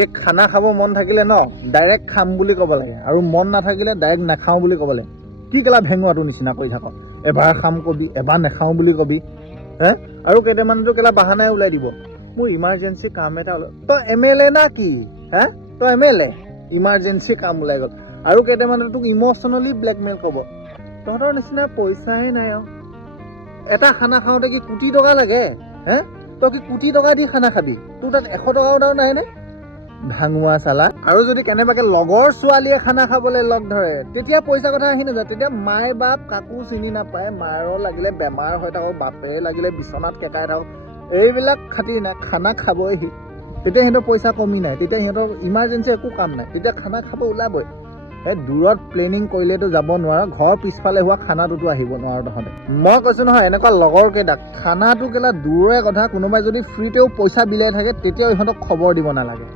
এই খানা খাব মন থাকিলে ন ডাইৰেক্ট খাম বুলি ক'ব লাগে আৰু মন নাথাকিলে ডাইৰেক্ট নাখাওঁ বুলি ক'ব লাগে কি কেলা ভেঙুৱাটো নিচিনা কৰি থাক এবাৰ খাম কবি এবাৰ নাখাওঁ বুলি কবি হে আৰু কেইটামানতো কেলা বাহানাই ওলাই দিব মোৰ ইমাৰ্জেঞ্চি কাম এটা ওলাই তই MLA না কি হে তই MLA ইমাৰ্জেঞ্চি কাম ওলাই গ'ল আৰু কেইটামানে তোক ইম'চনেলি ব্লেকমেইল ক'ব তহঁতৰ নিচিনা পইচাই নাই আৰু এটা খানা খাওঁতে কি কোটি টকা লাগে হে তই কি কোটি টকা দি খানা খাবি তোৰ তাত 100 টকাও দাও নাহেনে ভাঙুৱা চালা আৰু যদি কেনেবাকে লগৰ ছোৱালীয়ে খানা খাবলৈ লগ ধৰে তেতিয়া পইচা কথা আহি নাযায় তেতিয়া মায়ে বাপ কাকো চিনি নাপায় মাৰৰ লাগিলে বেমাৰ হৈ থাকক বাপে লাগিলে বিচনাত কেকাই থাকক এইবিলাক খাতি নাই খানা খাবই সি তেতিয়া সিহঁতৰ পইচা কমি নাই তেতিয়া সিহঁতৰ ইমাৰ্জেঞ্চি একো কাম নাই তেতিয়া খানা খাব ওলাবই এই দূৰত প্লেনিং কৰিলেতো যাব নোৱাৰো ঘৰৰ পিছফালে হোৱা খানাটোতো আহিব নোৱাৰো তহঁতে মই কৈছো নহয় এনেকুৱা লগৰ কেইটাক খানাটো কেলা দূৰৰে কথা কোনোবাই যদি ফ্ৰীতেও পইচা বিলাই থাকে তেতিয়াও ইহঁতক খবৰ দিব নালাগে